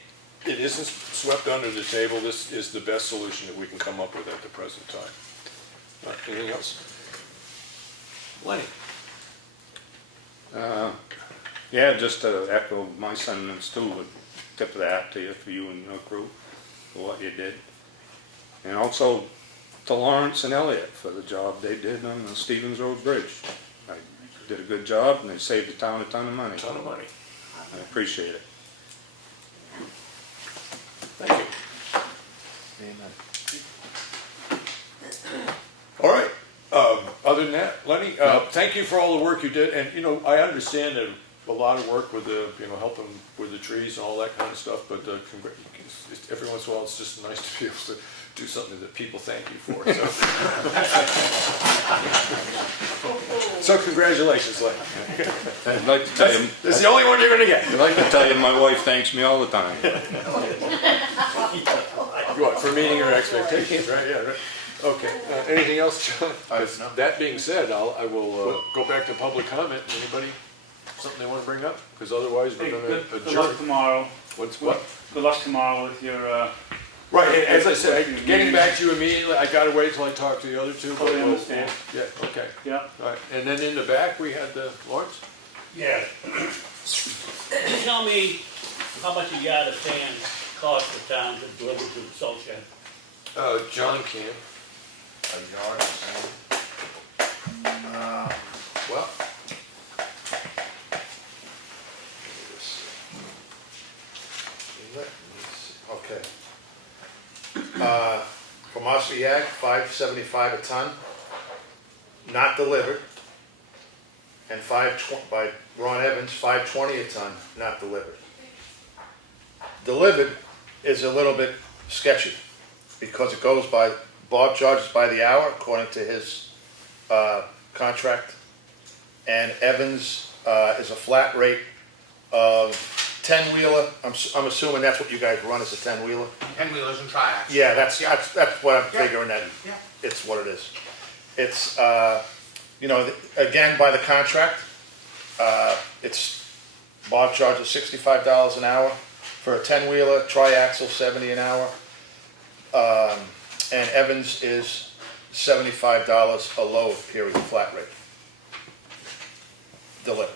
isn't swept under the table. This is the best solution that we can come up with at the present time. Anything else? Lenny? Yeah, just to echo my sentiments too, with tip of the hat to you, for you and your crew, for what you did. And also to Lawrence and Elliott for the job they did on the Stevens Road Bridge. I did a good job and they saved the town a ton of money. A ton of money. I appreciate it. Thank you. Amen. All right. Other than that, Lenny, thank you for all the work you did. And, I understand that a lot of work with the, helping with the trees and all that kind of stuff, but every once in a while it's just nice to be able to do something that people thank you for. So, congratulations, Lenny. I'd like to tell you, That's the only one you're going to get. I'd like to tell you my wife thanks me all the time. What, for meeting your expectations, right? Yeah, right. Okay. Anything else, John? No. That being said, I will go back to public comment. Anybody, something they want to bring up? Because otherwise we're Hey, going good to good luck adjourn. tomorrow. What? Good luck tomorrow with your, Right, and as I said, getting back to you immediately, I gotta wait till I talk to the other two. but Totally understand. Yeah, okay. yeah. All right, and then in the back, we had the Lawrence? Yeah. Can you tell me how much a yard of sand costs the town to deliver to the salt shed? John can. A yard of sand. Well. Let me see. Okay. From Osceola, $5.75 a ton, not delivered. And by Ron Evans, $5.20 a ton, not delivered. Delivered is a little bit sketchy because it goes by, Bob charges by the hour according to his contract. And Evans is a flat rate of 10-wheeler. I'm assuming that's what you guys run as a 10-wheeler? 10-wheelers and triaxles. Yeah, that's what I'm figuring that Yeah. it's what it is. It's, again, by the contract, it's, Bob charges $65 an hour for a 10-wheeler, triaxle 70 an hour. And Evans is $75 a load, period, flat rate. Delivered.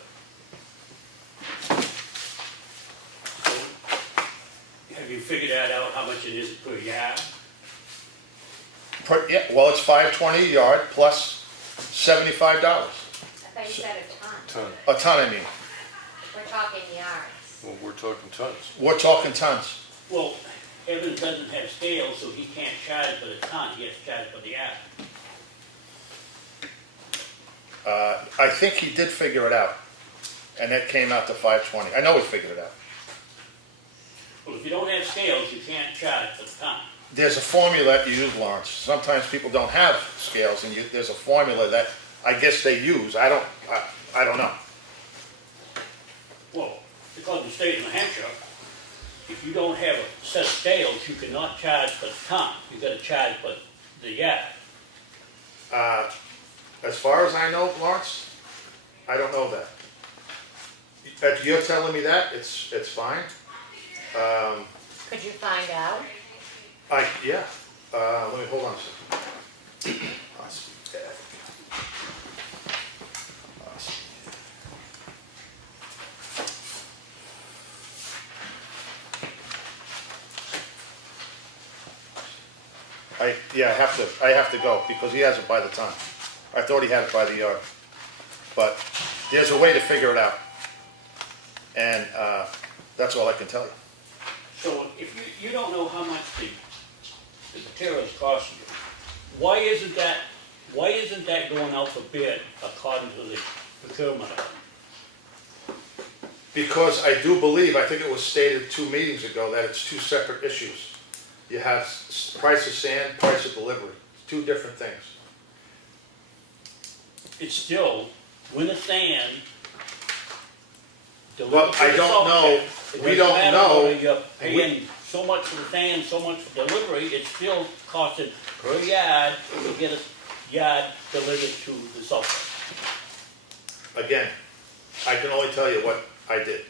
Have you figured that out, how much it is per yard? Yeah, well, it's $5.20 a yard plus $75. I thought you said a ton. Ton. A ton, I mean. We're talking yards. Well, we're talking tons. We're talking tons. Well, Evans doesn't have scales, so he can't charge for the ton, he has to charge for the yard. I think he did figure it out, and it came out to 520. I know he figured it out. Well, if you don't have scales, you can't charge for the ton. There's a formula that you use, Lawrence. Sometimes people don't have scales, and there's a formula that I guess they use. I don't know. Well, because in the state of New Hampshire, if you don't have a set of scales, you cannot charge for the ton. You gotta charge for the yard. As far as I know, Lawrence, I don't know that. If you're telling me that, it's fine. Could you find out? Yeah. Let me hold on a second. I have to go because he has it by the ton. I thought he had it by the yard. But there's a way to figure it out. And that's all I can tell you. So if you don't know how much the materials cost you, why isn't that going out for bid according to the procurement? Because I do believe, I think it was stated 2 meetings ago, that it's 2 separate issues. You have price of sand, price of delivery, 2 different things. It's still, when the sand Well, delivered to I the don't salt know. shed, We it don't doesn't matter know. whether you're paying so much for the sand, so much for delivery, it's still costing per yard to get a yard delivered to the salt shed. Again, I can only tell you what I did.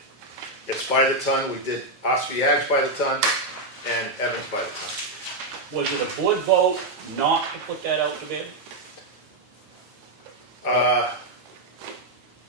It's by the ton. We did Espie Ag's by the ton and Evans by the ton. Was it a board vote not to put that out to bid?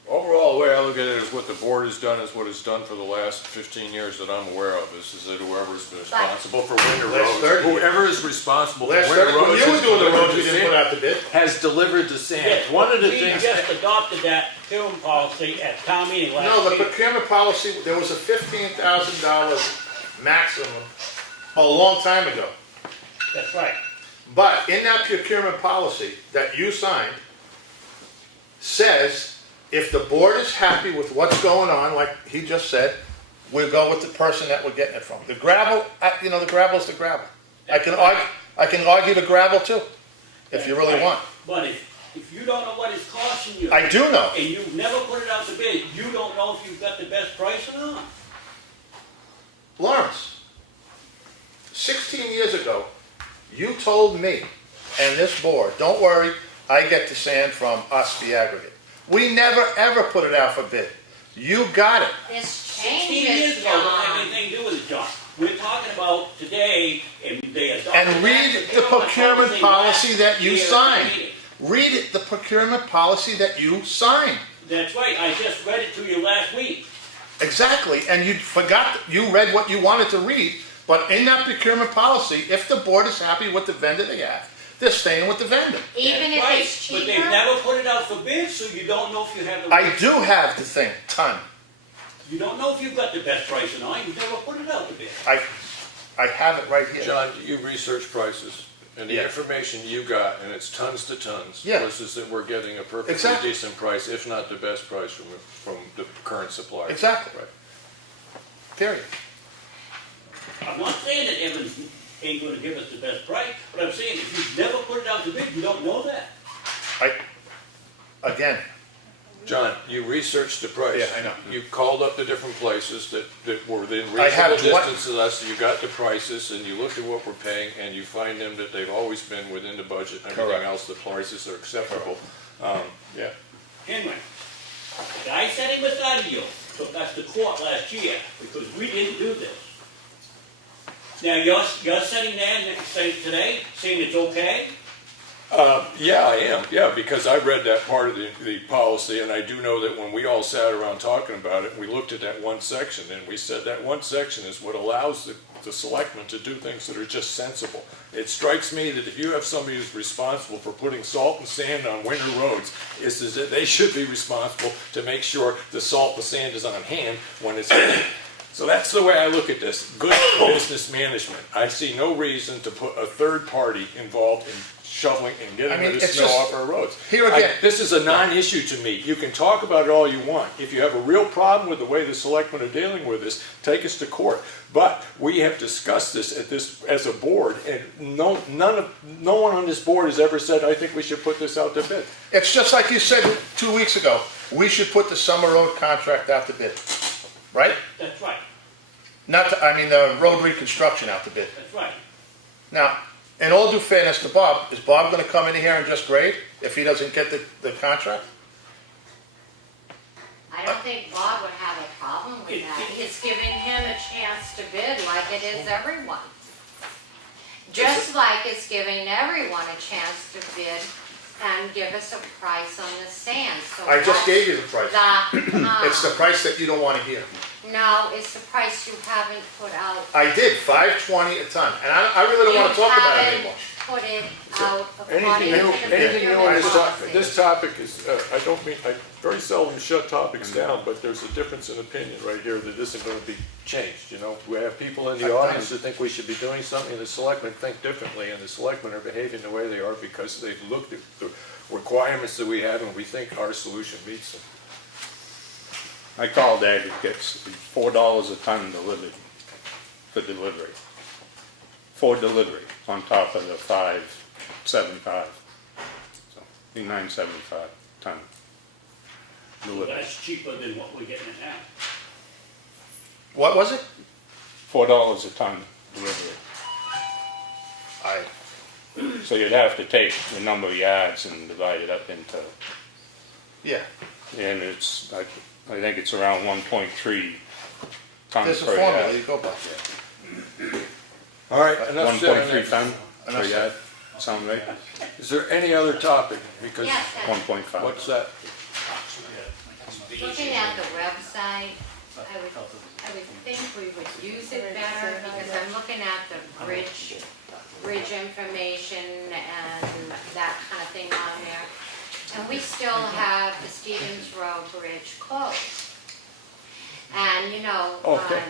Overall, the way I look at it is what the board has done is what it's done for the last 15 years that I'm aware of. This is that whoever's responsible for winter Last roads, 30 years. whoever is responsible for Last winter 30, when roads you were has doing the delivered roads, we didn't sand- put out the bid. has delivered the sand. Yes, One of the we things, just adopted that procurement policy at town meeting last No, the week. procurement policy, there was a $15,000 maximum a long time ago. That's right. But in that procurement policy that you signed, says if the board is happy with what's going on, like he just said, we'll go with the person that we're getting it from. The gravel, the gravel's the gravel. I can argue the gravel too, if you really Right. want. But if you don't know what it's costing you. I do know. And you've never put it out to bid, you don't know if you've got the best price or not. Lawrence, 16 years ago, you told me and this board, don't worry, I get the sand from Espie Aggregate. We never ever put it out for bid. You got it. This 16 years changes, ago, don't have John. anything to do with it, John. We're talking about today, and they adopted And read that the procurement policy last that you year at signed. the meeting. Read it, the procurement policy that you signed. That's right, I just read it to you last week. Exactly, and you forgot, you read what you wanted to read, but in that procurement policy, if the board is happy with the vendor they have, they're staying with the vendor. Even if Right, it's but they've cheaper? never put it out for bid, so you don't know if you have the. I do have the thing, ton. You don't know if you've got the best price or not, you've never put it out to bid. I have it right here. John, you research prices, and the Yeah. information you got, and it's tons to tons, Yeah. was is that we're getting a perfectly Exactly. decent price, if not the best price from the current supplier. Exactly. Right. Period. I'm not saying that Evans ain't gonna give us the best price, but I'm saying if you've never put it out to bid, you don't know that. Again, John, you researched the price. Yeah, I know. You called up the different places that were within I have reasonable what- distance of us, you got the prices, and you looked at what we're paying, and you find them that they've always been within the budget, and everything Correct. else, the prices are acceptable. Yeah. Anyway, the guy sitting beside you took us to court last year because we didn't do this. Now, you're sitting there today saying it's okay? Yeah, I am, yeah, because I read that part of the policy, and I do know that when we all sat around talking about it, we looked at that one section, and we said that one section is what allows the selectmen to do things that are just sensible. It strikes me that if you have somebody who's responsible for putting salt and sand on winter roads, is that they should be responsible to make sure the salt and sand is on hand when it's in. So that's the way I look at this, good business management. I see no reason to put a third party involved in shoveling and getting I mean, rid of it's snow just- off our roads. here again- This is a non-issue to me. You can talk about it all you want. If you have a real problem with the way the selectmen are dealing with this, take us to court. But we have discussed this as a board, and no one on this board has ever said, I think we should put this out to bid. It's just like you said 2 weeks ago, we should put the summer road contract out to bid, right? That's right, The road reconstruction out to bid. that's right. Now, in all due fairness to Bob, is Bob gonna come in here and just grade if he doesn't get the contract? I don't think Bob would have a problem with that. It's giving him a chance to bid like it is everyone. Just like it's giving everyone a chance to bid and give us a price on the sand. So I just that's gave you the price. It's the price that you don't wanna hear. No, it's the price you haven't put out. I did, $5.20 a ton, and I really don't wanna talk about it anymore. You haven't put it out according Anything to new, the anything new on procurement this policy. topic? This topic is, I very seldom shut topics down, but there's a difference in opinion right here that isn't gonna be changed, you know? We have people in the audience that think we should be doing something, and the selectmen think differently, and the selectmen are behaving the way they are because they've looked at the requirements that we have, and we think our solution meets them. I called Ed, it gets $4 a ton delivered, for delivery. For delivery, on top of the $5.75. So, $9.75 ton delivery. That's cheaper than what we're getting it now. What was it? $4 a ton delivery. So you'd have to take the number of yards and divide it up into, Yeah, and it's, I think it's around 1.3 tons there's a per formula yard. you go by. All right, enough said on 1.3 that. ton per Enough said. yard, sound right? Is there any other topic? Because, Yes, 1.5. what's that? looking at the website, I would think we would use it better because I'm looking at the bridge information and that kind of thing on there. And we still have the Stevens Road Bridge closed. And, you know, Okay.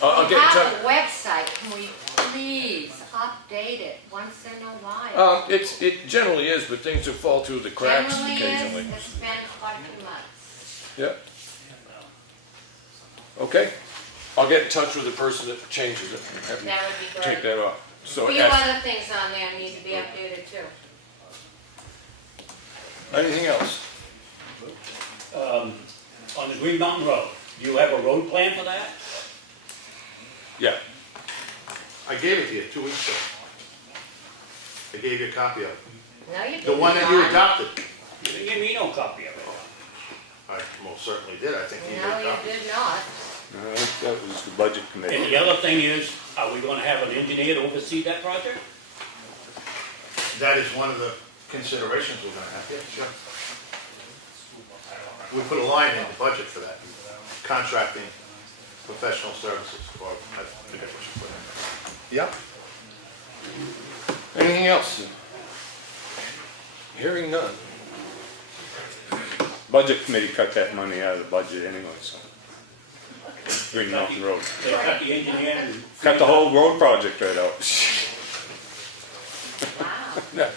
we I'll get in touch. have a website, can we please update it once in a while? It generally is, but things will fall through the cracks Generally occasionally. is, it's been quite a few months. Yeah. Okay, I'll get in touch with the person that changes it and have That them would be take great. that off. A So, few other things on there need to be updated too. anything else? On the Green Mountain Road, do you have a road plan for that? Yeah, I gave it to you 2 weeks ago. I gave you a copy of it. No, you didn't. The one that you adopted. You didn't give me no copy of it. I most certainly did, I think you No, you adopted. did not. That was the budget And committee. the other thing is, are we gonna have an engineer to oversee that project? That is one of the considerations we're gonna have, yeah, sure. We put a line in the budget for that, contracting professional services, or I forget what you put in. Yep. anything else? Hearing none. Budget committee cut that money out of the budget anyway, so. Green Mountain Road. They cut the engineer and. Cut the whole road project right out. Wow. Yeah,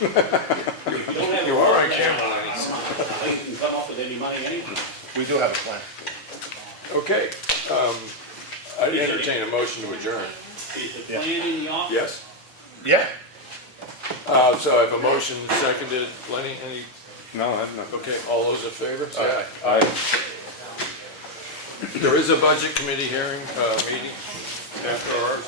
You don't have a you are road on plan. camera, I don't know how you can come up with any money anyway. We do have a plan. okay. I entertain a motion to adjourn. Is the plan in the office? Yes? Yeah. So I have a motion seconded. Lenny, any, No, I have nothing. okay, all those in favor, say aye. Aye. There is a budget committee hearing, meeting after ours.